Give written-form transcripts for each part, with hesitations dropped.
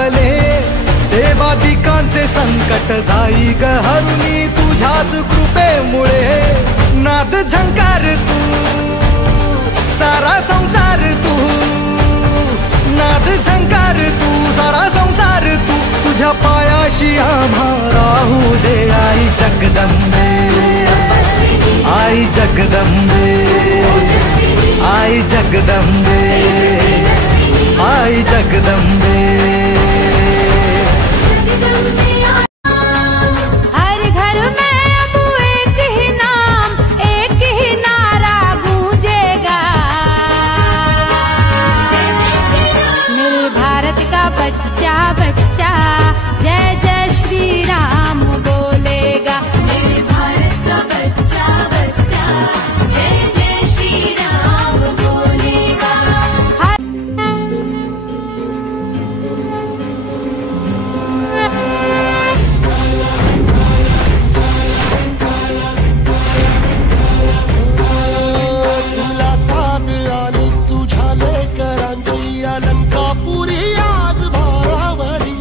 पावले, देवादिकांचे संकट जाई ग हरुनी तुझ्याच कृपेमुळे। नाद झंकार तू सारा संसार तू, नाद झंकार तू सारा संसार तू, तुझ्या पायाशी आम्हा राहू दे आई जगदंबे, आई जगदंबे, आई जगदंबे, आई जगदंबे। हर घर में अब एक ही नाम, एक ही नारा गूंजेगा, मेरे भारत का बच्चा बच्चा जय जय श्री राम बोलेगा। मेरे भारत का बच्चा बच्चा जय जय श्री राम बोलेगा। तुला साथ आली तुझ्या लेकरांची अलंकापुरी आज भारावरी,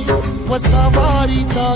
वसावारीचा